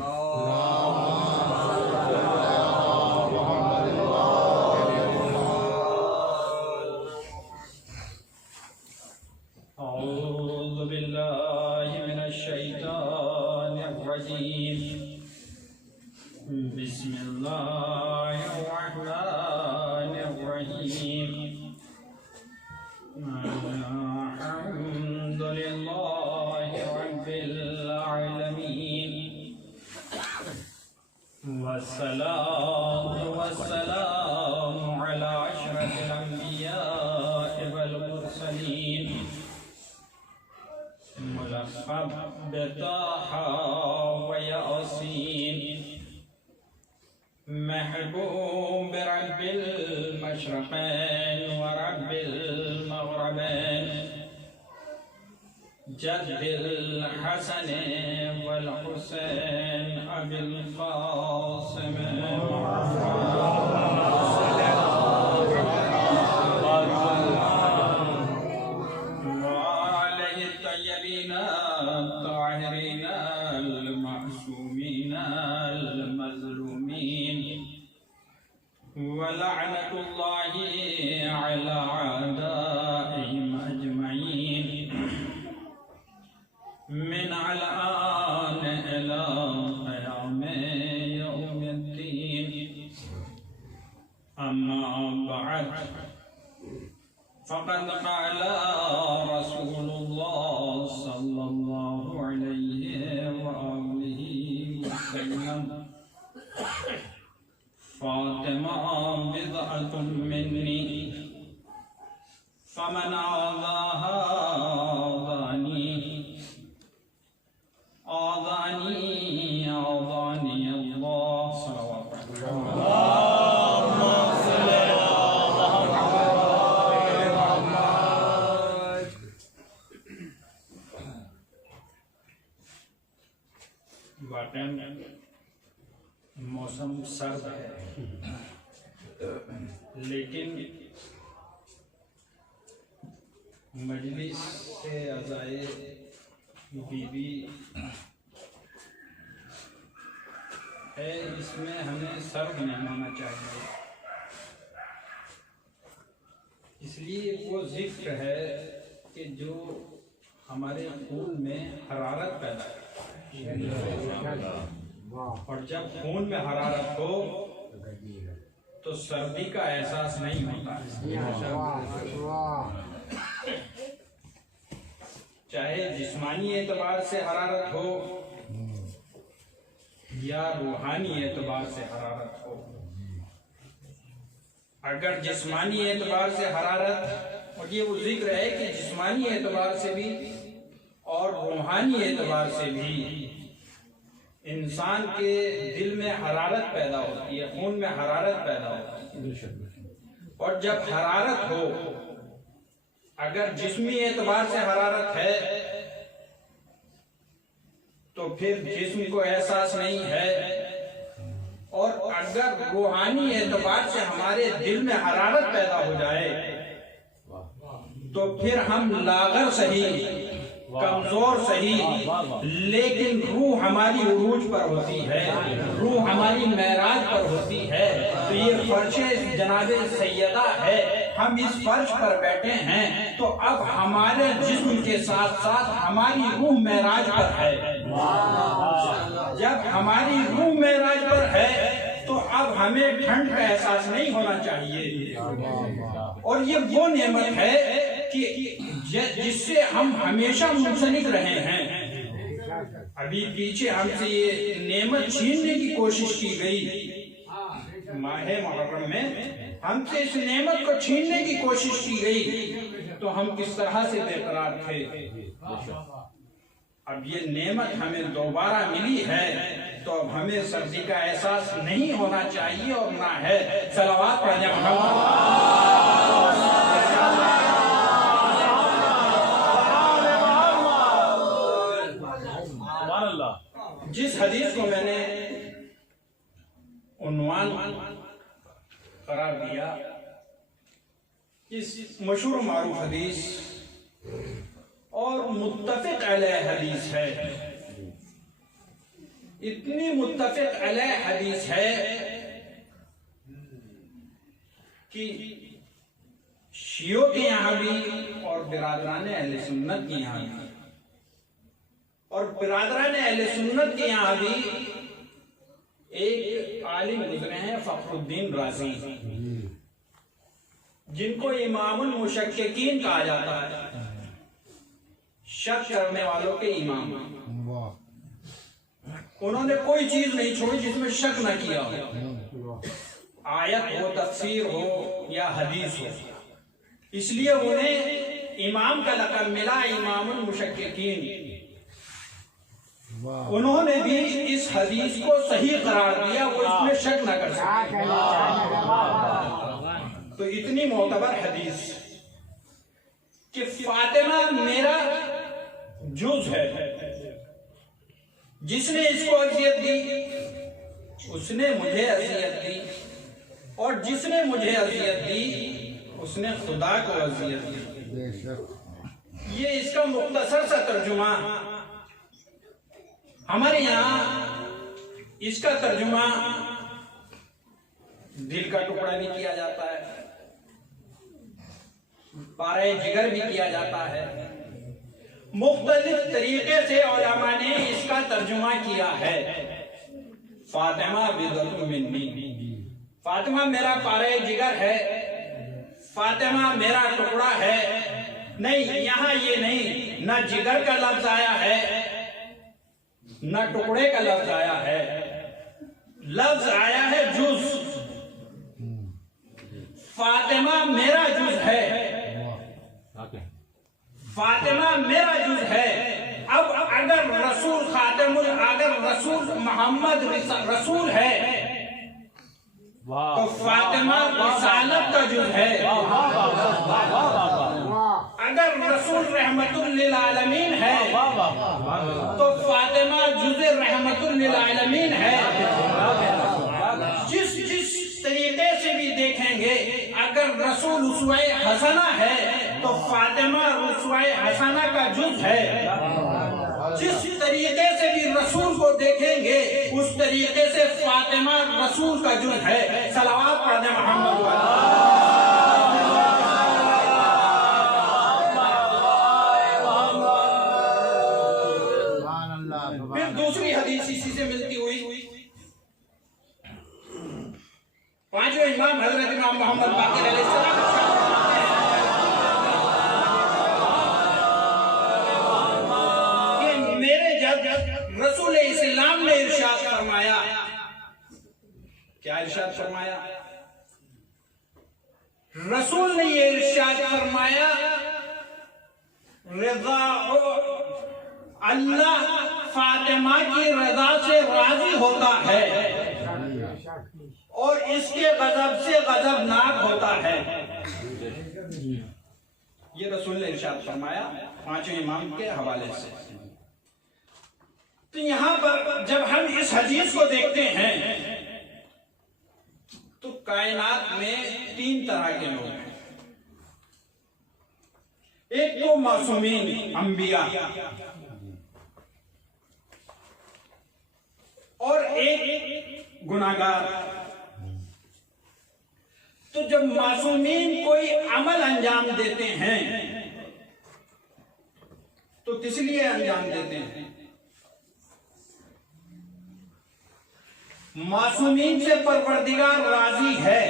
أعوذ بالله من الشيطان الرجيم. بسم الله الرحمن الرحيم. الحمد لله رب العالمين، والصلاة والسلام على أشرف الأنبياء والمرسلين، ملقب بطه وياسين، محبوب رب المشرقين ورب المغربين، جد الحسن والحسين أبي القاسم وآله الطيبين الطاهرين المعصومين المظلومين، ولعنة الله على أعدائهم أجمعين، من الآن إلى قيام يوم الدين. أما بعد، فقد قال رسول الله صلى الله عليه وآله وسلم: فاطمة بضعة مني، فمن آذاها آذاني، آذاني آذاني الله. صلوات اللهم صل على محمد. واقعاً موسم سرد ہے، لیکن مجلس سے اعضائے بی بی ہے، اس میں ہمیں سرد نہیں ہونا چاہیے. اس لیے وہ ذکر ہے کہ جو ہمارے خون میں حرارت پیدا کرتا ہے، اور جب خون میں حرارت ہو تو سردی کا احساس نہیں ہوتا. چاہے جسمانی اعتبار سے حرارت ہو یا روحانی اعتبار سے حرارت ہو. اگر جسمانی اعتبار سے حرارت، اور یہ وہ ذکر ہے کہ جسمانی اعتبار سے بھی اور روحانی اعتبار سے بھی انسان کے دل میں حرارت پیدا ہوتی ہے، خون میں حرارت پیدا ہوتی ہے. اور جب حرارت ہو، اگر جسمی اعتبار سے حرارت ہے تو پھر جسم کو احساس نہیں ہے، اور اگر روحانی اعتبار سے ہمارے دل میں حرارت پیدا ہو جائے تو پھر ہم لاغر صحیح، کمزور صحیح، لیکن روح ہماری عروج پر ہوتی ہے، روح ہماری معراج پر ہوتی ہے. تو یہ فرش جناب سیدہ ہے، ہم اس فرش پر بیٹھے ہیں تو اب ہمارے جسم کے ساتھ ساتھ ہماری روح معراج پر ہے. جب ہماری روح معراج پر ہے تو اب ہمیں ٹھنڈ کا احساس نہیں ہونا چاہیے. اور یہ وہ نعمت ہے کہ جس سے ہم ہمیشہ منسلک رہے ہیں. ابھی پیچھے ہم سے یہ نعمت چھیننے کی کوشش کی گئی، ماہ محرم میں ہم سے اس نعمت کو چھیننے کی کوشش کی گئی تو ہم کس طرح سے بے قرار تھے. اب یہ نعمت ہمیں دوبارہ ملی ہے تو اب ہمیں سردی کا احساس نہیں ہونا چاہیے اور نہ ہے. صلوات پڑھیں محمد. جس حدیث کو میں نے عنوان قرار دیا، اس مشہور و معروف حدیث اور متفق علیہ حدیث ہے اتنی متفق علیہ حدیث ہے کہ شیعوں کے یہاں بھی اور برادران اہل سنت کے یہاں بھی، اور برادران اہل سنت کے یہاں بھی ایک عالم گزرے ہیں فخر الدین رازی، جن کو امام المشککین کہا جاتا ہے، شک کرنے والوں کے امام۔ انہوں نے کوئی چیز نہیں چھوڑی جس میں شک نہ کیا ہو، آیت ہو، تفسیر ہو یا حدیث ہو، اس لیے انہیں امام کا لقب ملا، امام المشککین۔ انہوں نے بھی اس حدیث کو صحیح قرار دیا، وہ اس میں شک نہ کر سکتے۔ تو اتنی معتبر حدیث کہ فاطمہ میرا جز ہے، جس نے اس کو اذیت دی اس نے مجھے اذیت دی، اور جس نے مجھے اذیت دی اس نے خدا کو اذیت دی۔ یہ اس کا مختصر سا ترجمہ۔ ہمارے یہاں اس کا ترجمہ دل کا ٹکڑا بھی کیا جاتا ہے، پارے جگر بھی کیا جاتا ہے، مختلف طریقے سے علماء نے اس کا ترجمہ کیا ہے۔ فاطمہ بضعۃ منی، فاطمہ میرا پارے جگر ہے، فاطمہ میرا ٹکڑا ہے۔ نہیں، یہاں یہ نہیں، نہ جگر کا لفظ آیا ہے نہ ٹکڑے کا لفظ آیا ہے، لفظ آیا ہے جز۔ فاطمہ میرا جز ہے، فاطمہ میرا جز ہے۔ اب اگر رسول خاتم اگر رسول محمد رسول ہے تو فاطمہ رسالت کا جز ہے، اگر رسول رحمت للعالمین ہے تو فاطمہ جز رحمت للعالمین ہے۔ جس طریقے سے بھی دیکھیں گے، اگر رسول اسوہ حسنہ ہے تو فاطمہ اسوہ حسنہ کا جز ہے۔ جس طریقے سے بھی رسول کو دیکھیں گے اس طریقے سے فاطمہ رسول کا جز ہے۔ صلوات پڑھ دیں محمد پھر دوسری حدیث اسی سے ملتی ہوئی، پانچویں امام حضرت امام محمد باقر علیہ السلام کہ میرے جب رسول اسلام نے ارشاد فرمایا، کیا ارشاد فرمایا؟ رسول نے یہ ارشاد فرمایا، رضا اللہ فاطمہ کی رضا سے راضی ہوتا ہے اور اس کے غضب سے غضبناک ہوتا ہے۔ یہ رسول نے ارشاد فرمایا پانچویں امام کے حوالے سے۔ تو یہاں پر جب ہم اس حدیث کو دیکھتے ہیں تو کائنات میں تین طرح کے لوگ ہیں۔ ایک تو معصومین انبیاء، اور ایک گناہگار۔ تو جب معصومین کوئی عمل انجام دیتے ہیں تو کس لیے انجام دیتے ہیں؟ معصومین سے پروردگار راضی ہے،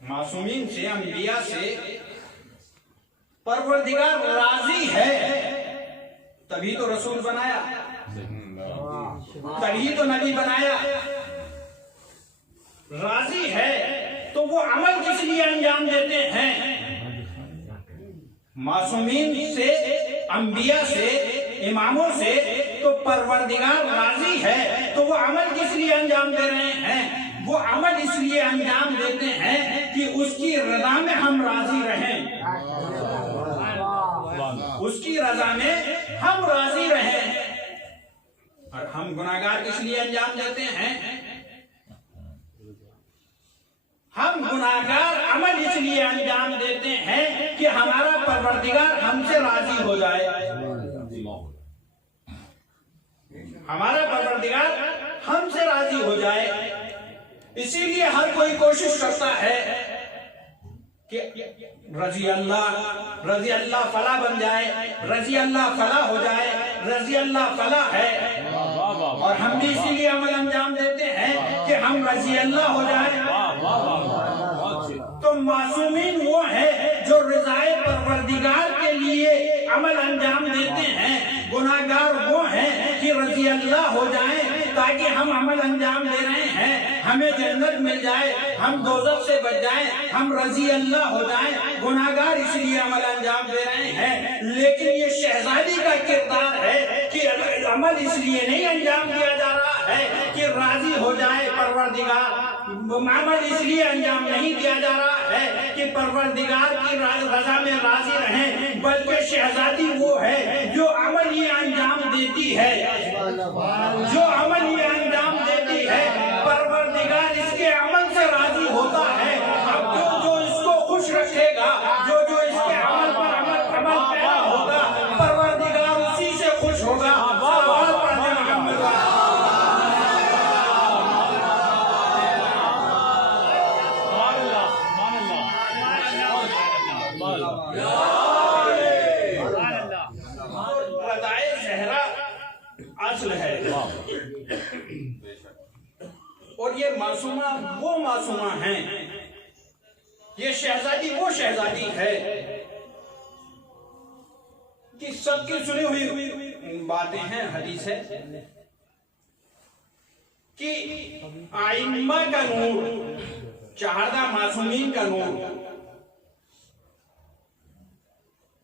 معصومین سے، انبیاء سے پروردگار راضی ہے، تبھی تو رسول بنایا، تبھی تو نبی بنایا۔ راضی ہے تو وہ عمل کس لیے انجام دیتے ہیں؟ معصومین سے، انبیاء سے، اماموں سے تو پروردگار راضی ہے تو وہ عمل کس لیے انجام دے رہے ہیں؟ وہ عمل اس لیے انجام دیتے ہیں کہ اس کی رضا میں ہم راضی رہیں، اس کی رضا میں ہم راضی رہیں۔ اور ہم گناہگار کس لیے انجام دیتے ہیں؟ ہم گناہگار عمل اس لیے انجام دیتے ہیں کہ ہمارا پروردگار ہم سے راضی ہو جائے۔ ہمارا پروردگار ہم سے راضی ہو جائے. اسی لیے ہر کوئی کوشش کرتا ہے کہ رضی اللہ فلاح بن جائے, رضی اللہ فلاح ہو جائے, رضی اللہ فلاح ہے. اور ہم بھی اسی لیے عمل انجام دیتے ہیں کہ ہم رضی اللہ ہو جائیں. تو معصومین وہ ہیں جو رضائے پروردگار کے لیے عمل انجام دیتے ہیں, گناہگار وہ ہیں کہ رضی اللہ ہو جائیں تاکہ ہم عمل انجام دے رہے ہیں ہمیں جنت مل جائے, ہم دوزخ سے بچ جائیں, ہم رضی اللہ ہو جائیں. گناہگار اس لیے عمل انجام دے رہے ہیں, لیکن یہ شہزادی کا کردار ہے کہ عمل اس لیے نہیں انجام دیا جا رہا ہے کہ راضی ہو جائے پروردگار. عمل اس لیے انجام نہیں دیا جا رہا ہے کہ پروردگار کی رضا میں راضی رہیں, بلکہ شہزادی وہ ہے جو عمل یہ انجام دیتی ہے, جو عمل یہ انجام دیتی ہے. پروردگار اس کے عمل سے راضی ہوتا ہے. اب جو اس کو خوش رکھے گا, جو اس کے عمل پر عمل پیدا ہوگا, پروردگار اسی سے خوش ہوگا. اصل ہے. اور یہ معصومہ وہ معصومہ ہیں, یہ شہزادی وہ شہزادی ہے کہ سب کی سنی ہوئی باتیں ہیں, حدیث ہے کہ ائمہ کا نور, 14 معصومین کا نور,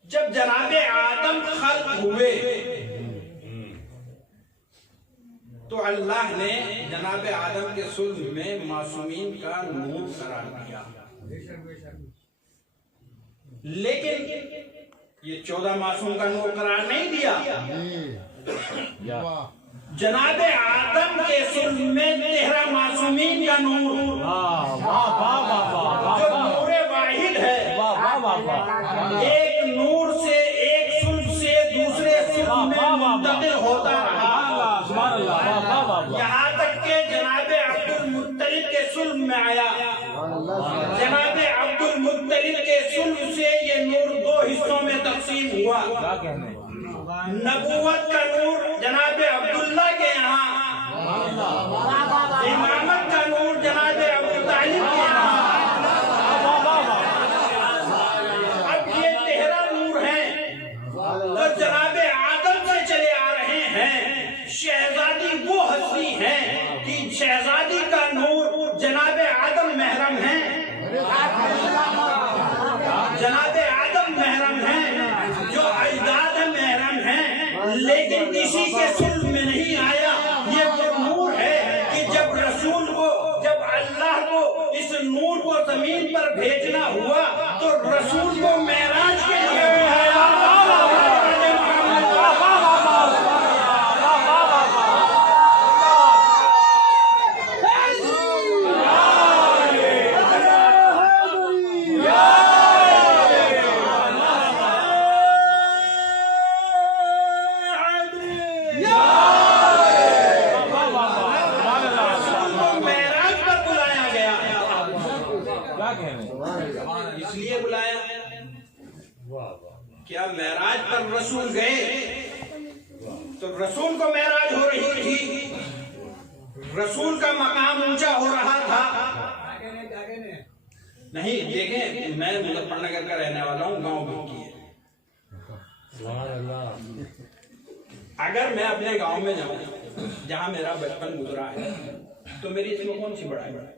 جب جناب آدم خلق ہوئے تو اللہ نے جناب آدم کے صلب میں معصومین کا نور قرار دیا. لیکن یہ 14 معصوم کا نور قرار نہیں دیا. جناب آدم کے صلب میں 13 معصومین کا نور, جو نور واحد ہے, ایک نور سے, ایک صلب سے دوسرے صلب میں منتقل ہوتا رہا, یہاں تک کہ جناب عبد المطلب کے صلب میں آیا. جناب عبد المطلب کے صلب سے یہ نور 2 حصوں میں تقسیم ہوا. نبوت کا نور جناب عبداللہ کے یہاں, امامت کا نور جناب ابو طالب کے یہاں. اب یہ 13 نور ہیں جو جناب آدم سے چلے آ رہے ہیں. شہزادی وہ ہستی ہے کہ شہزادی کا نور جناب آدم محرم ہیں, جناب آدم محرم ہیں, جو اجداد محرم ہیں, لیکن کسی کے صلب میں نہیں آیا. یہ وہ نور ہے کہ جب رسول کو, جب اللہ کو اس نور کو زمین پر بھیجنا ہوا تو رسول کو معراج کے لیے بھیجا. اس لیے بلایا کیا معراج پر رسول گئے تو رسول کو معراج ہو رہی تھی, رسول کا مقام اونچا ہو رہا تھا. نہیں دیکھیں, میں مظفر نگر کا رہنے والا ہوں, گاؤں کی ہے. اگر میں اپنے گاؤں میں جاؤں جہاں میرا بچپن گزرا ہے تو میری اس میں کون سی بڑائی ہے؟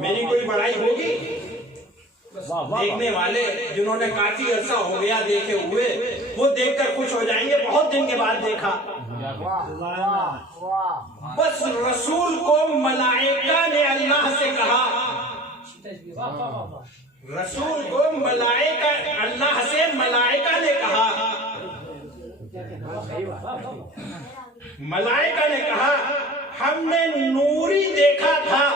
میری کوئی بڑائی ہوگی؟ دیکھنے والے جنہوں نے کافی عرصہ ہو گیا دیکھے ہوئے, وہ دیکھ کر خوش ہو جائیں گے بہت دن کے بعد دیکھا. بس رسول کو ملائکہ نے اللہ سے کہا, رسول کو ملائکہ, اللہ سے ملائکہ نے کہا, ملائکہ نے کہا ہم نے نوری دیکھا تھا,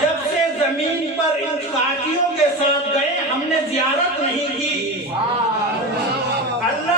جب سے زمین پر ان ساتھیوں کے ساتھ گئے ہم نے زیارت نہیں کی. اللہ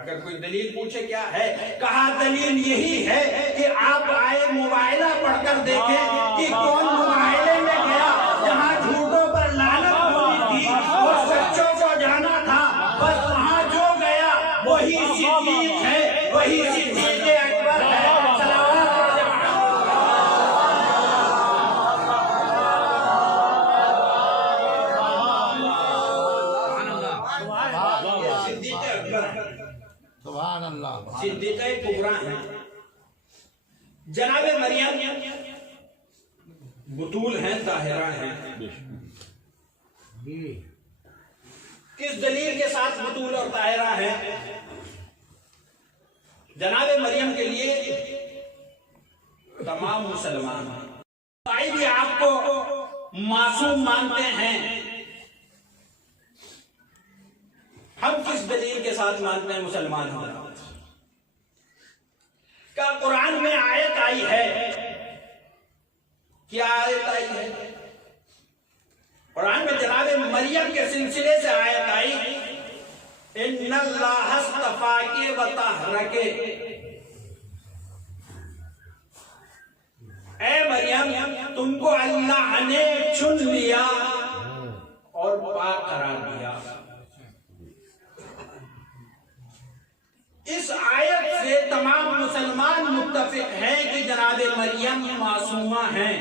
اگر کوئی دلیل پوچھے کیا ہے، کہا دلیل یہی ہے کہ آپ آئے معاہدہ پڑھ کر دیکھیں کہ کون معاہدے میں گیا جہاں جھوٹوں پر لعنت ہوئی تھی اور سچوں کو جانا تھا، بس وہاں جو گیا وہی صدیق ہے، وہی صدیق اکبر ہے۔ سبحان اللہ، صدیقہ کبریٰ ہیں۔ جناب مریم بطول ہیں، طاہرہ ہیں۔ کس دلیل کے ساتھ بطول اور طاہرہ ہیں؟ جناب مریم کے لیے تمام مسلمان بھائی بھی آپ کو معصوم مانتے ہیں، ہم کس دلیل کے ساتھ مانتے ہیں مسلمان حضرات؟ کیا قرآن میں آیت آئی ہے؟ کیا آیت آئی ہے؟ قرآن میں جناب مریم کے سلسلے سے آیت آئی، ان اللہ اصطفاک و طہرک، اے مریم تم کو اللہ نے چن لیا اور پاک قرار دیا۔ اس آیت سے تمام مسلمان متفق ہیں کہ جناب مریم معصومہ ہیں۔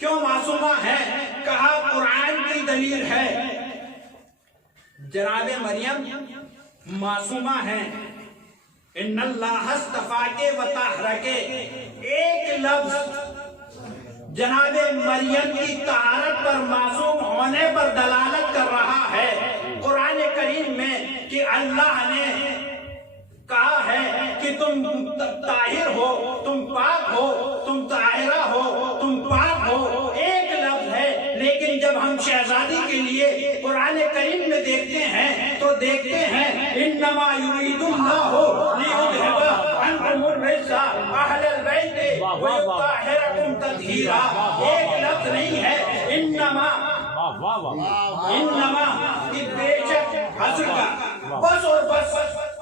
کیوں معصومہ ہیں؟ کہا قرآن کی دلیل ہے، جناب مریم معصومہ ہیں۔ ان اللہ اصطفاک و طہرک، ایک لفظ جناب مریم کی طہارت پر، معصوم ہونے پر دلالت کر رہا ہے قرآن کریم میں کہ اللہ نے کہا ہے کہ تم طاہر ہو، تم پاک ہو، تم طاہرہ ہو، تم پاک ہو، ایک لفظ ہے۔ لیکن جب ہم شہزادی کے لیے قرآن کریم میں دیکھتے ہیں تو دیکھتے ہیں انما یرید اللہ لیذھب عنکم الرجس اہل البیت ویطہرکم تطہیرا، ایک لفظ نہیں ہے انما کہ بے شک حضر کا، بس اور بس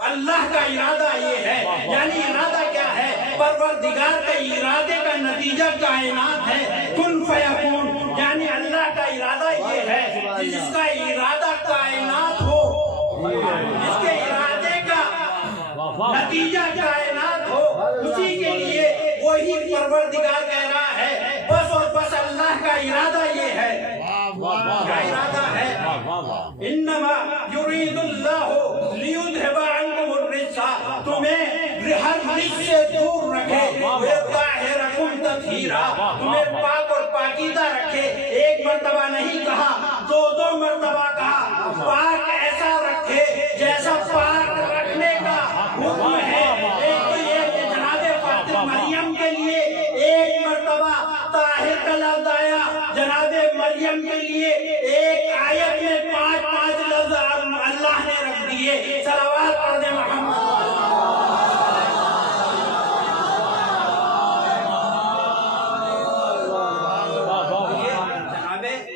اللہ کا ارادہ یہ ہے۔ یعنی ارادہ کیا ہے؟ پروردگار کا ارادے کا نتیجہ کائنات ہے، کن فیکون۔ یعنی اللہ کا ارادہ یہ ہے کہ جس کا ارادہ کائنات ہو، جس کے ارادے کا نتیجہ کائنات ہو، اسی کے لیے وہی پروردگار کہہ رہا ہے بس اور بس اللہ کا ارادہ یہ ہے۔ کیا ارادہ ہے؟ انما یرید اللہ لیذھب عنکم الرجس، تمہیں ہر رجس سے دور رکھے، ویطہرکم تطہیرا، تمہیں پاک اور پاکیزہ رکھے۔ ایک مرتبہ نہیں کہا، دو مرتبہ کہا، پاک ایسا رکھے جیسا پاک رکھنے کا حکم ہے۔ ایک تو یہ کہ جناب فاطمہ مریم کے لیے ایک مرتبہ طاہر کا لفظ آیا، جناب مریم کے لیے ایک آیت میں 5 لفظ اللہ نے رکھ دیے۔ صلوات پڑھ دیں محمد۔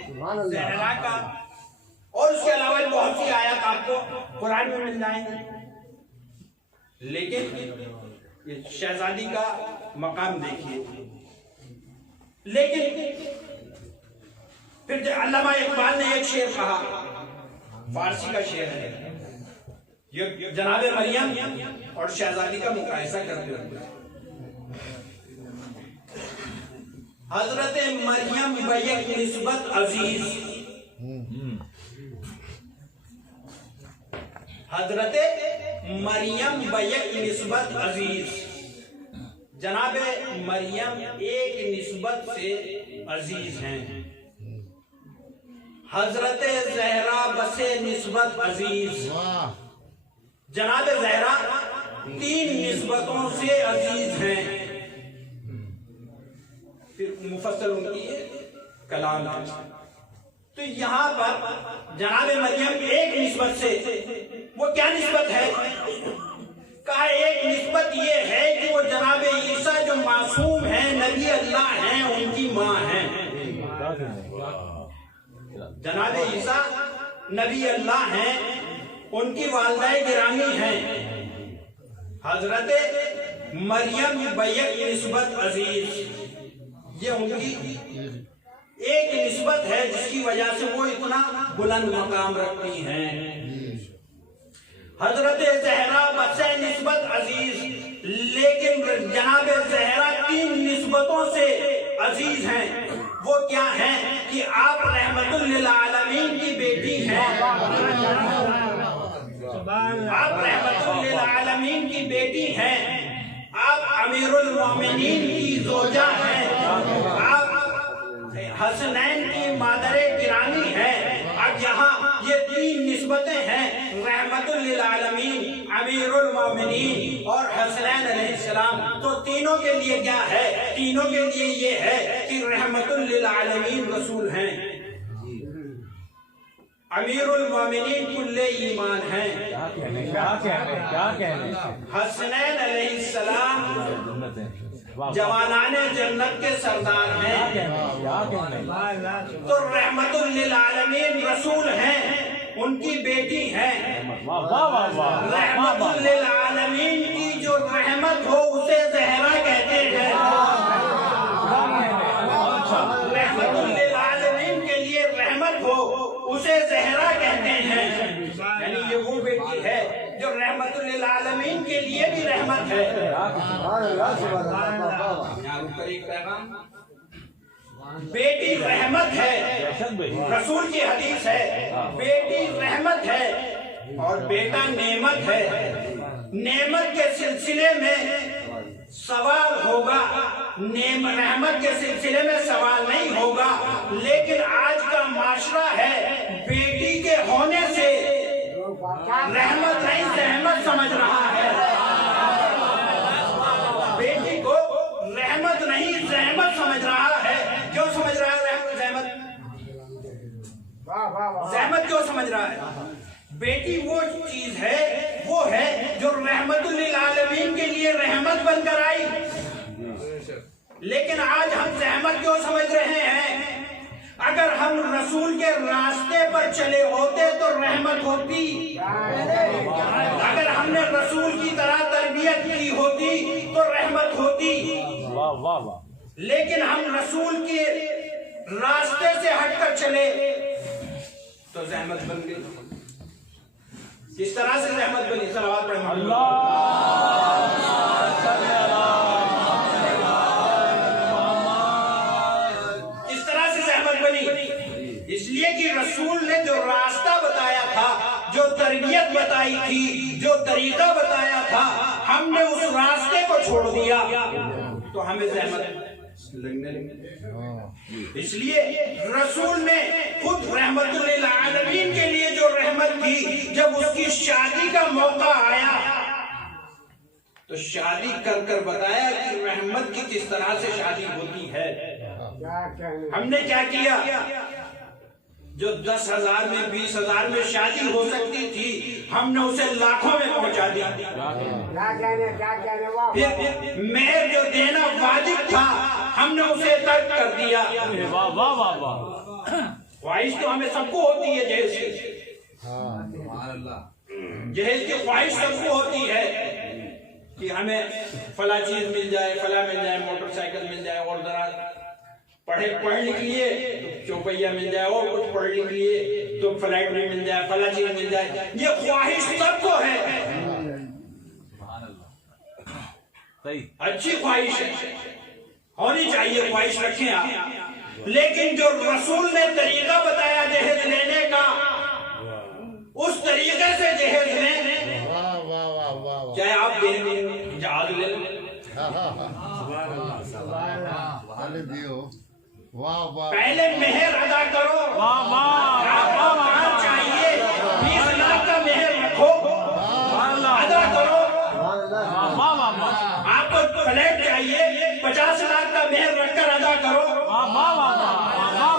جناب زہرا کا اور اس کے علاوہ بہت سی آیات آپ کو قرآن میں مل جائیں گے، لیکن شہزادی کا مقام دیکھیے۔ لیکن پھر علامہ اقبال نے ایک شعر کہا، فارسی کا شعر ہے، یہ جناب مریم اور شہزادی کا مقایسہ کرتے ہوئے، حضرت مریم بیک نسبت عزیز، حضرت مریم بیک نسبت عزیز، جناب مریم ایک نسبت سے عزیز ہیں، حضرت زہرا بسے نسبت عزیز، جناب زہرا 3 نسبتوں سے عزیز ہیں۔ پھر مفصل ان کی کلام ہے، تو یہاں پر جناب مریم ایک نسبت سے، وہ کیا نسبت ہے؟ کہا ایک نسبت یہ ہے کہ وہ جناب عیسیٰ جو معصوم ہیں، نبی اللہ ہیں، ان کی ماں ہیں۔ جناب عیسیٰ نبی اللہ ہیں، ان کی والدہ گرامی ہیں حضرت مریم بیک نسبت عزیز. یہ ان کی ایک نسبت ہے جس کی وجہ سے وہ اتنا بلند مقام رکھتی ہیں. حضرت زہرا بس نسبت عزیز، لیکن جناب زہرا 3 نسبتوں سے عزیز ہیں. وہ کیا ہیں کہ آپ رحمت للعالمین کی بیٹی ہیں، آپ رحمت للعالمین کی بیٹی ہیں، آپ امیر المومنین کی زوجہ ہیں، آپ حسنین کی مادر گرامی ہیں. اب یہاں یہ 3 نسبتیں ہیں، رحمت للعالمین، امیر المومنین اور حسنین علیہ السلام. تو تینوں کے لیے کیا ہے؟ تینوں کے لیے یہ ہے کہ رحمت للعالمین رسول ہیں، امیر المومنین کل ایمان ہیں، حسنین علیہ السلام جوانان جنت کے سردار ہیں. تو رحمت للعالمین رسول ہیں، ان کی بیٹی ہیں. رحمت للعالمین کی جو رحمت ہو اسے زہرا کہتے ہیں. رحمت للعالمین کے لیے رحمت ہو اسے زہرا کہتے ہیں. یعنی یہ وہ بیٹی ہے جو رحمت للعالمین کے لیے بھی رحمت ہے. بیٹی رحمت ہے، رسول کی حدیث ہے، بیٹی رحمت ہے اور بیٹا نعمت ہے. نعمت کے سلسلے میں سوال ہوگا، رحمت کے سلسلے میں سوال نہیں ہوگا. لیکن آج کا معاشرہ ہے بیٹی کے ہونے سے رحمت نہیں زحمت سمجھ رہا ہے. بیٹی کو رحمت نہیں زحمت سمجھ رہا ہے. کیوں سمجھ رہا ہے رحمت زحمت؟ زحمت کیوں سمجھ رہا ہے؟ بیٹی وہ چیز ہے، وہ ہے جو رحمت للعالمین کے لیے رحمت بن کر آئی. لیکن آج ہم زحمت کیوں سمجھ رہے ہیں؟ اگر ہم رسول کے راستے پر چلے ہوتے تو رحمت ہوتی. اگر ہم نے رسول کی طرح تربیت کی ہوتی تو رحمت ہوتی. لیکن ہم رسول کے راستے سے ہٹ کر چلے تو زحمت بن گئی. کس طرح سے زحمت بنی؟ صلوات پڑھیں. کس طرح سے زحمت بنی؟ اس لیے کہ رسول نے جو راستہ بتایا تھا، جو تربیت بتائی تھی، جو طریقہ بتایا تھا، ہم نے اس راستے کو چھوڑ دیا تو ہمیں زحمت لگنے لگی. اس لیے رسول نے خود رحمت للعالمین کے لیے جو رحمت تھی، جب اس کی شادی کا موقع آیا تو شادی کر کر بتایا کہ رحمت کی کس طرح سے شادی ہوتی ہے. ہم نے کیا کیا؟ جو 10,000 میں 20,000 میں شادی ہو سکتی تھی، ہم نے اسے لاکھوں میں پہنچا دیا. مہر جو دینا واجب تھا ہم نے اسے ترک کر دیا. خواہش تو ہمیں سب کو ہوتی ہے، جہیز کی خواہش سب کو ہوتی ہے کہ ہمیں فلاں چیز مل جائے، فلاں مل جائے، موٹر سائیکل مل جائے، اور ذرا پڑھ لکھ لیے تو چوپیہ مل جائے، اور کچھ پڑھ لکھ لیے تو فلائٹ بھی مل جائے، فلاں چیز مل جائے. یہ خواہش سب کو ہے، اچھی خواہش ہے، ہونی چاہیے، خواہش رکھیں آپ. لیکن جو رسول نے طریقہ بتایا جہیز لینے کا، اس طریقے سے جہیز لیں. چاہے آپ جہاز لے لیں، پہلے مہر ادا کرو. چاہیے 20 لاکھ کا مہر رکھو، ادا کرو. آپ کو فلیٹ چاہیے 50 لاکھ کا مہر رکھ کر ادا کرو.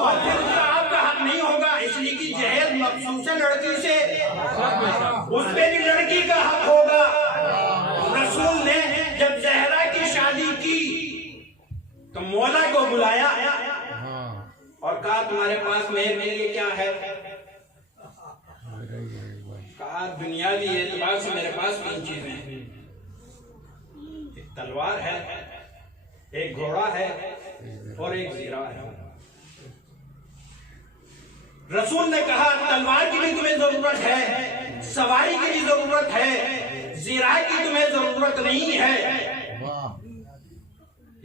اور پھر آپ کا حق نہیں ہوگا، اس لیے کہ جہیز مخصوص لڑکی سے، اس پہ بھی لڑکی کا حق ہوگا. رسول نے جب زہرا کی شادی کی تو مولا کو بلایا اور کہا تمہارے پاس مہر کے لیے کیا ہے؟ کہا کہا دنیاوی اعتبار سے میرے پاس 3 چیزیں ہیں، ایک تلوار ہے، ایک گھوڑا ہے اور ایک زیرہ ہے۔ رسول نے کہا تلوار کی بھی تمہیں ضرورت ہے، سواری کی بھی ضرورت ہے، زیرہ کی تمہیں ضرورت نہیں ہے،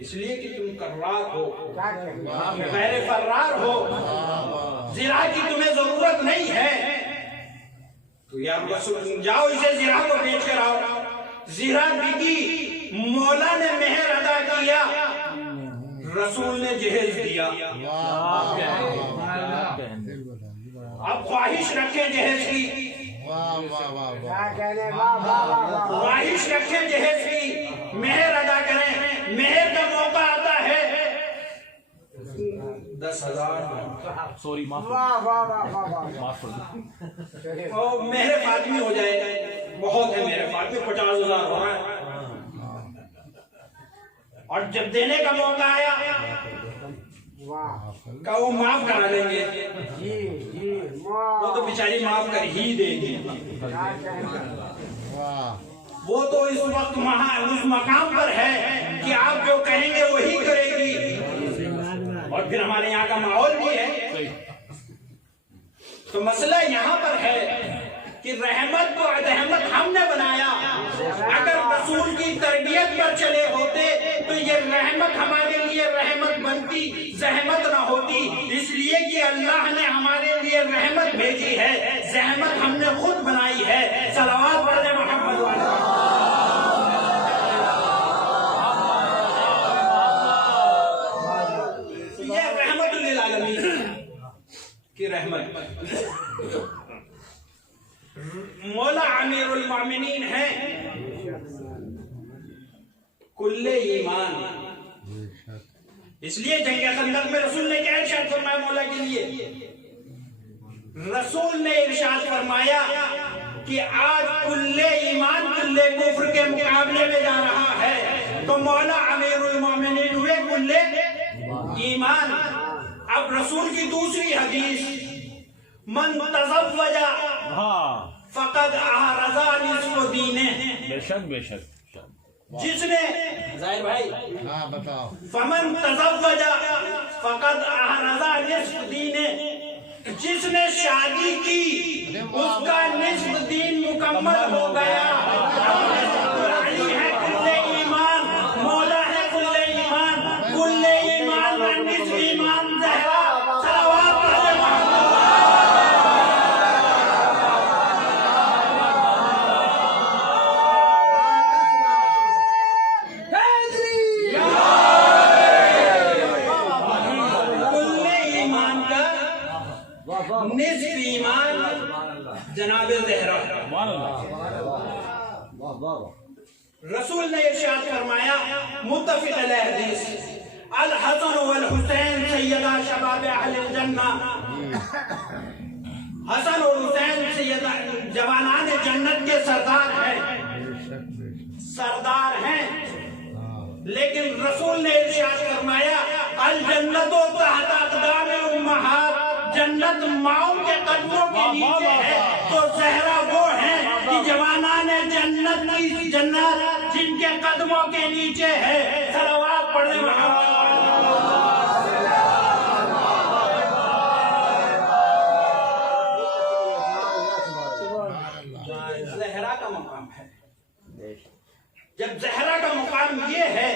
اس لیے کہ تم کرار ہو، غیر فرار ہو، زیرہ کی تمہیں ضرورت نہیں ہے۔ تو یا رسول جاؤ اسے زیرہ کو بیچ کر آؤ۔ زیرہ بکی، مولا نے مہر ادا کیا، رسول نے جہیز دیا۔ اب خواہش رکھیں جہیز کی، خواہش رکھیں جہیز کی، مہر ادا کریں۔ مہر کا موقع آتا ہے 10,000 سوری معاف اور مہر فاطمی ہو جائے، بہت ہے مہر فاطمی، 50,000 ہو رہا ہے۔ اور جب دینے کا موقع آیا کہ وہ معاف کرا لیں گے، وہ تو بیچاری معاف کر ہی دیں گے، وہ تو اس وقت وہاں اس مقام پر ہے کہ آپ جو کہیں گے وہی کرے گی۔ اور پھر ہمارے یہاں کا ماحول بھی ہے، تو مسئلہ یہاں پر ہے کہ رحمت کو رحمت ہم نے بنایا۔ اگر رسول کی تربیت پر چلے ہوتے تو یہ رحمت ہمارے لیے رحمت بنتی، زحمت نہ ہوتی، اس لیے کہ اللہ نے ہمارے لیے رحمت بھیجی ہے، زحمت ہم نے خود بنائی ہے۔ صلوات پڑھیں محمد والے۔ یہ رحمت للعالمین کی رحمت۔ مولا امیر المومنین ہے کل ایمان، اس لیے جنگ خندق میں رسول نے کیا ارشاد فرمایا مولا کے لیے؟ رسول نے ارشاد فرمایا کہ آج کل ایمان کل کفر کے مقابلے میں جا رہا ہے، تو مولا امیر المومنین ہوئے کل ایمان۔ اب رسول کی دوسری حدیث، من تزوج فقد احرز نصف دینہ، بے شک بے شک، جس نے ظاہر بھائی بتاؤ، فمن تزوج فقد احرز نصف دینہ، جس نے شادی کی اس کا نصف دین مکمل ہو گیا۔ علی ہے کل ایمان، مولا ہے کل ایمان، کل ایمان کا نصف ایمان زہرا۔ صلوات پڑھیں محمد۔ نصف ایمان جناب زہرا۔ رسول نے ارشاد فرمایا، متفق علیہ حدیث، الحسن والحسین سیدہ شباب اہل الجنہ، حسن اور حسین سیدہ جوانان جنت کے سردار ہیں، سردار ہیں۔ لیکن رسول نے ارشاد فرمایا، الجنت تحت اقدام الامہات، جنت ماؤں کے قدموں کے نیچے ہے۔ تو زہرا وہ ہیں کہ جوانان جنت کی جنت جن کے قدموں کے نیچے ہے۔ صلوات پڑھیں محمد۔ زہرا کا مقام ہے۔ جب زہرا کا مقام یہ ہے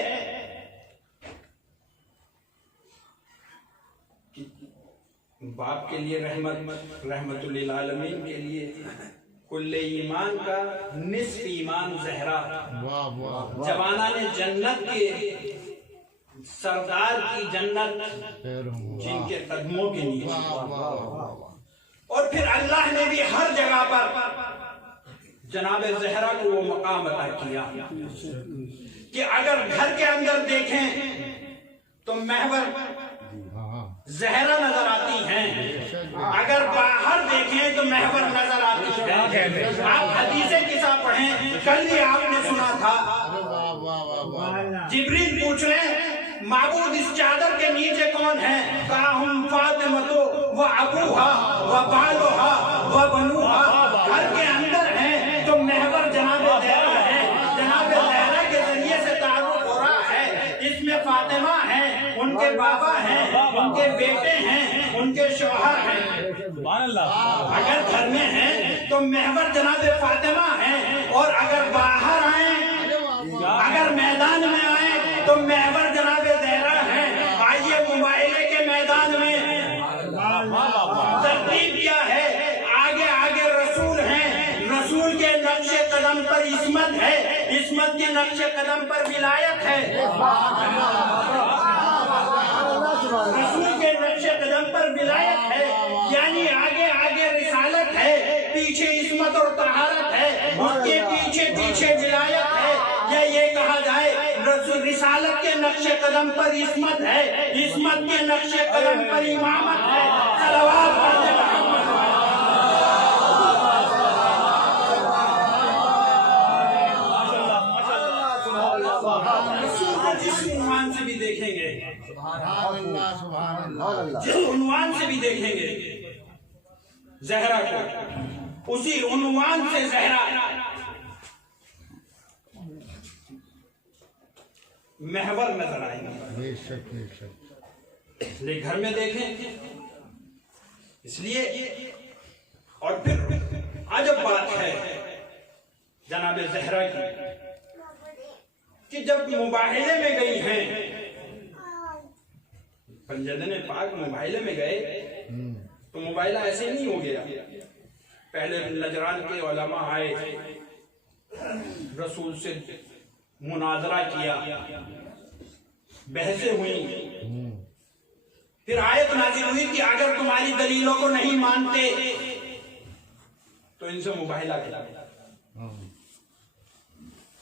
باپ کے لیے رحمت للعالمین کے لیے کل ایمان کا نصف ایمان زہرا، جوانان جنت کے سردار کی جنت جن کے قدموں کے نیچے۔ اور پھر اللہ نے بھی ہر جگہ پر جناب زہرا کو وہ مقام عطا کیا کہ اگر گھر کے اندر دیکھیں تو محور زہرا نظر آتی ہیں، اگر باہر دیکھیں تو محور نظر آتی ہے۔ آپ حدیث قصہ پڑھیں، کل ہی آپ نے سنا تھا، جبریل پوچھ رہے ہیں معبود اس چادر کے نیچے کون ہے؟ کہا ہم فاطمہ و ابوہا و بالوہا و بنوہا۔ گھر کے اندر فاطمہ ہیں، ان کے بابا ہیں، ان کے بیٹے ہیں، ان کے شوہر ہیں۔ اگر گھر میں ہیں تو محور جناب فاطمہ ہیں، اور اگر باہر آئیں، اگر میدان میں آئیں تو محور جناب زہرا ہیں۔ آئیے مباہلے کے میدان میں ترتیب کیا ہے؟ آگے آگے رسول ہیں، رسول کے نقش قدم پر عصمت ہے، عصمت کے نقش قدم پر ولایت ہے، رسول کے نقش قدم پر ولایت ہے، یعنی آگے آگے رسالت ہے، پیچھے عصمت اور طہارت ہے، اس کے پیچھے پیچھے ولایت ہے، یا یہ کہا جائے رسالت کے نقش قدم پر عصمت ہے، عصمت کے نقش قدم پر امامت ہے۔ صلوات پڑھتے محمد۔ رسول کو جس عنوان سے بھی دیکھیں گے، جس عنوان سے بھی دیکھیں گے زہرا کو، اسی عنوان سے زہرا محور نظر آئیں گے۔ لیکن گھر میں دیکھیں، اس لیے اور پھر عجب بات ہے جناب زہرا کی کہ جب مباہلے میں گئی ہیں، پنجدن پاک مباہلے میں گئے تو مباہلہ ایسے نہیں ہو گیا۔ پہلے نجران کے علماء آئے، رسول سے مناظرہ کیا، بحثیں ہوئیں، پھر آیت نازل ہوئی کہ اگر تمہاری دلیلوں کو نہیں مانتے تو ان سے مباہلہ کیا۔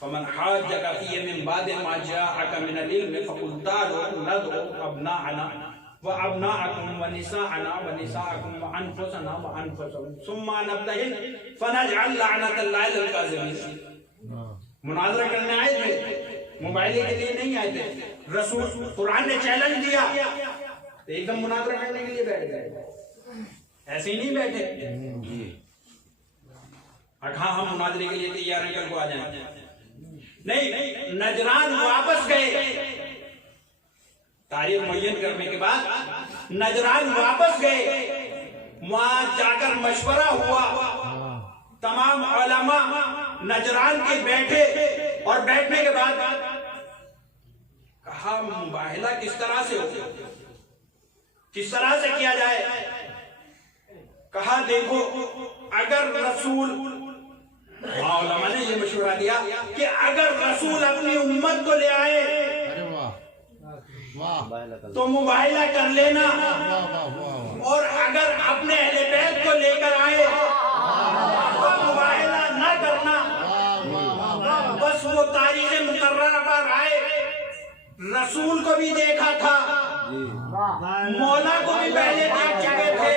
فمن حاجك فيه من بعد ما جاءك من العلم فقل تعالوا ندعو أبناءنا وأبناءكم ونساءنا ونساءكم وأنفسنا وأنفسكم ثم نبتهل فنجعل لعنة الله على الكاذبين۔ مناظرہ کرنے آئے تھے، مباہلے کے لیے نہیں آئے تھے۔ رسول قرآن نے چیلنج دیا تو ایک دم مناظرہ کرنے کے لیے بیٹھ گئے، ایسے ہی نہیں بیٹھے ہاں ہم مناظرے کے لیے تیار ہیں، کل کو آ جائیں۔ نہیں، نجران واپس گئے، تاریخ معین کرنے کے بعد نجران واپس گئے، وہاں جا کر مشورہ ہوا، تمام علماء نجران کے بیٹھے، اور بیٹھنے کے بعد کہا مباہلہ کس طرح سے ہو، کس طرح سے کیا جائے۔ کہا دیکھو اگر رسول، علماء نے یہ مشورہ دیا کہ اگر رسول اپنی امت کو لے آئے تو مباہلہ کر لینا، اور اگر اپنے اہل بیت کو لے کر آئے تو مباہلہ نہ کرنا۔ بس وہ تاریخ مقررہ پر آئے، رسول کو بھی دیکھا تھا، مولا کو بھی پہلے دیکھ چکے تھے،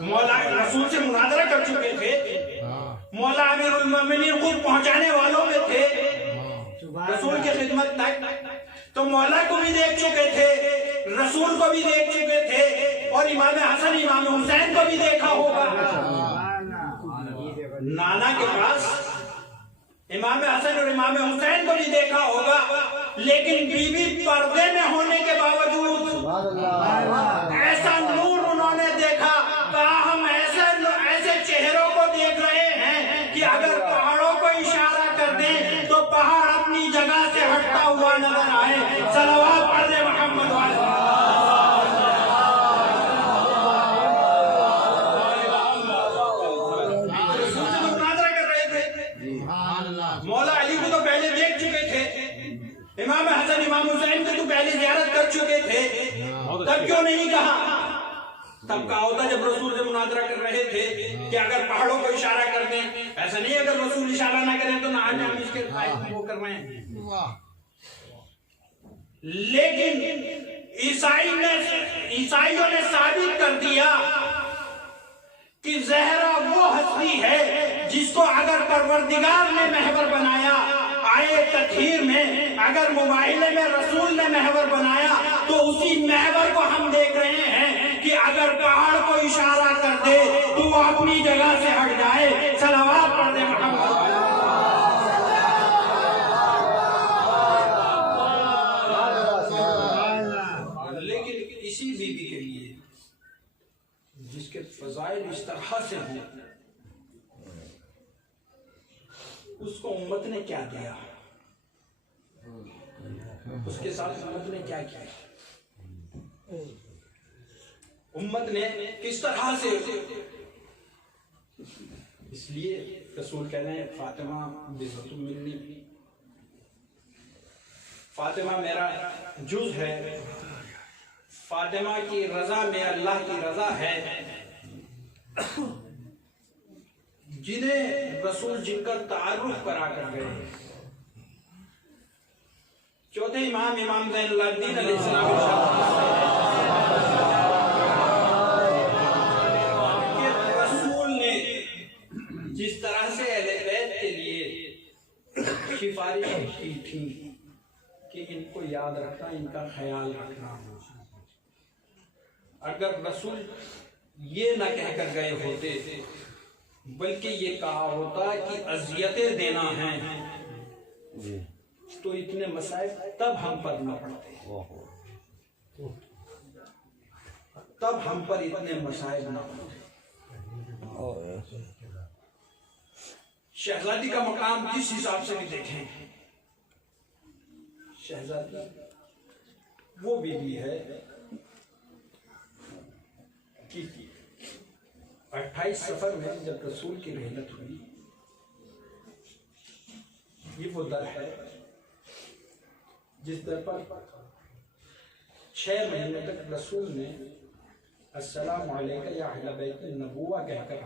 مولا رسول سے مناظرہ کر چکے تھے، مولا امیر المومنین خود پہنچانے والوں میں تھے رسول کی خدمت تک، تو مولا کو بھی دیکھ چکے تھے، رسول کو بھی دیکھ چکے تھے، اور امام حسن امام حسین کو بھی دیکھا ہوگا۔ نانا کے پاس امام حسن اور امام حسین کو بھی دیکھا ہوگا، لیکن بی بی پردے میں ہونے کے باوجود ایسا نور انہوں نے دیکھا، کہا ہم ایسے چہروں کو دیکھ رہے ہیں کہ اگر پہاڑوں کو اشارہ کر دیں تو پہاڑ اپنی جگہ سے ہٹتا ہوا نظر آئے۔ صلوات پڑھ دے محمد والے۔ رسول سے مناظرہ کر رہے تھے، مولا علی کو تو پہلے دیکھ چکے تھے، امام حسن امام حسین کو تو پہلے زیارت کر چکے تھے، تب کیوں نہیں کہا؟ تب کہا ہوتا جب رسول سے مناظرہ کر رہے تھے کہ اگر پہاڑوں کو اشارہ کر دیں، ایسا نہیں اگر رسول اشارہ نہ کریں تو نہ آج ہم اس کے وہ کر رہے ہیں۔ لیکن عیسائیوں نے ثابت کر دیا کہ زہرا وہ ہستی ہے جس کو اگر پروردگار نے محور بنایا، آئے تطہیر میں اگر مباہلے میں رسول نے محور بنایا، تو اسی محور کو ہم دیکھ رہے ہیں کہ اگر پہاڑ کو اشارہ کر دے تو وہ اپنی جگہ سے ہٹ جائے۔ صلوات پڑھ دے محمد۔ لیکن اسی بیوی کے لیے جس کے فضائل اس طرح سے ہیں، اس کو امت نے کیا دیا، اس کے ساتھ امت نے کیا کیا، امت نے کس طرح سے، اس لیے رسول کہہ رہے ہیں فاطمہ بذات منی، فاطمہ میرا جز ہے، فاطمہ کی رضا میں اللہ کی رضا ہے۔ جنہیں رسول جن کا تعارف کرا کر گئے، چوتھے امام زین العابدین علیہ السلام کہ رسول نے جس طرح سے اہل بیت کے لیے سفارش کی تھی کہ ان کو یاد رکھنا، ان کا خیال رکھنا، اگر رسول یہ نہ کہہ کر گئے ہوتے بلکہ یہ کہا ہوتا کہ اذیتیں دینا ہیں، تو اتنے مسائل تب ہم پر نہ پڑتے، تب ہم پر اتنے مسائل نہ پڑتے۔ شہزادی کا مقام جس حساب سے بھی دیکھیں، شہزادی وہ بیوی ہے کہ 28 سفر میں جب رسول کی رحلت ہوئی، یہ وہ در ہے جس در پر 6 مہینے تک رسول نے السلام علیکم یا اہل بیت النبوہ کہہ کر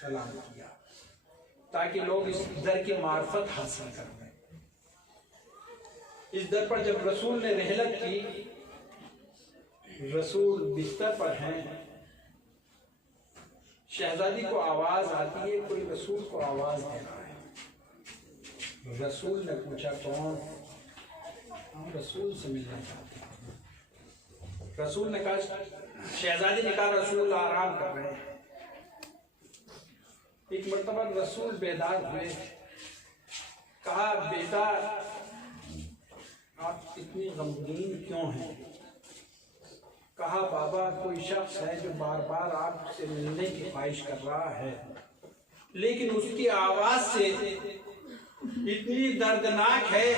سلام کیا تاکہ لوگ اس در کی معرفت حاصل کر لیں۔ اس در پر جب رسول نے رحلت کی، رسول بستر پر ہیں، شہزادی کو آواز آتی ہے، کوئی رسول کو آواز دے رہا ہے۔ رسول نے پوچھا کون؟ ہم رسول سے ملنا چاہتے ہیں۔ رسول نے کہا، شہزادی نے کہا رسول اللہ آرام کر رہے ہیں۔ ایک مرتبہ رسول بیدار ہوئے، کہا بیٹا آپ اتنی غمگین کیوں ہیں؟ کہا بابا کوئی شخص ہے جو بار بار آپ سے ملنے کی خواہش کر رہا ہے، لیکن اس کی آواز سے اتنی دردناک ہے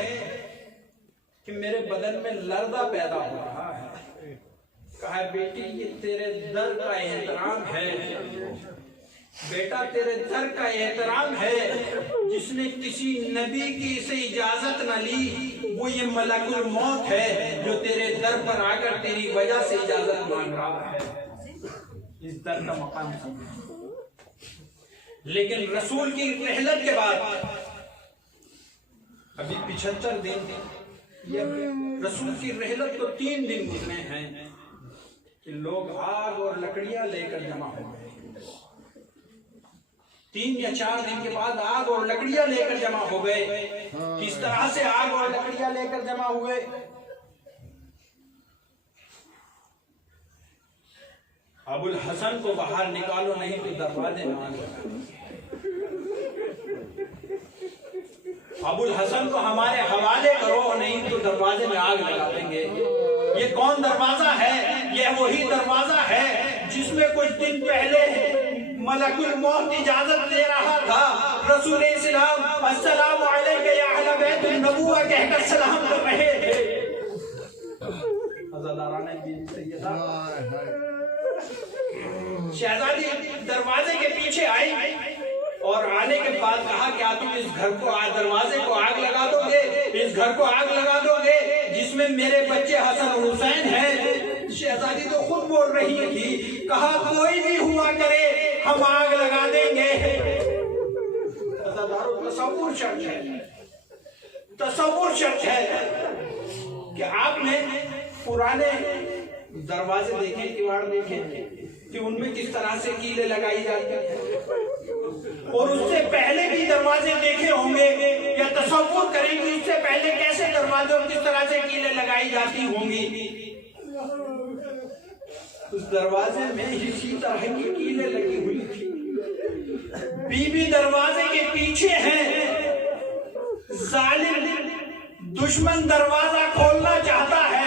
کہ میرے بدن میں لرزہ پیدا ہو رہا ہے۔ کہا بیٹی یہ تیرے در کا احترام ہے، بیٹا تیرے در کا احترام ہے، جس نے کسی نبی کی اسے اجازت نہ لی وہ یہ ملک الموت ہے جو تیرے در پر آ کر تیری وجہ سے اجازت مانگ رہا ہے۔ اس در کا مقام سمجھو۔ لیکن رسول کی رحلت کے بعد ابھی 75 دن، یہ رسول کی رحلت کو 3 دن گزرے ہیں کہ لوگ آگ اور لکڑیاں لے کر جمع ہو گئے۔ 3 یا 4 دن کے بعد آگ اور لکڑیاں لے کر جمع ہو گئے۔ کس طرح سے آگ اور لکڑیاں لے کر جمع ہوئے؟ ابو الحسن کو باہر نکالو نہیں تو دروازے میں آگ لگا دیں گے۔ ابو الحسن کو ہمارے حوالے کرو نہیں تو دروازے میں آگ لگا دیں گے۔ یہ کون دروازہ ہے؟ یہ وہی دروازہ ہے جس میں کچھ دن پہلے ملک الموت اجازت دے رہا تھا، رسول اسلام السلام علیکم یا اہل بیت النبوہ کہہ کر سلام کر رہے تھے۔ عزاداران بیوی سیدہ شہزادی دروازے کے پیچھے آئی اور آنے کے بعد کہا کیا تم اس گھر کو دروازے کو آگ لگا دو گے، اس گھر کو آگ لگا دو گے جس میں میرے بچے حسن اور حسین ہیں؟ شہزادی تو خود بول رہی تھی، کہا کوئی بھی ہوا کرے ہم آگ لگا دیں گے۔ تصور شرط ہے، تصور شرط ہے کہ آپ نے پرانے دروازے دیکھیں، دیوار دیکھیں کہ ان میں کس طرح سے کیلیں لگائی جاتی ہیں، اور اس سے پہلے بھی دروازے دیکھے ہوں گے، یا تصور کریں گے اس سے پہلے کیسے دروازے اور کس طرح سے کیلیں لگائی جاتی ہوں گی۔ اس دروازے میں اسی طرح کی کیلیں لگی ہوئی تھی۔ بی بی دروازے کے پیچھے ہیں، ظالم دشمن دروازہ کھولنا چاہتا ہے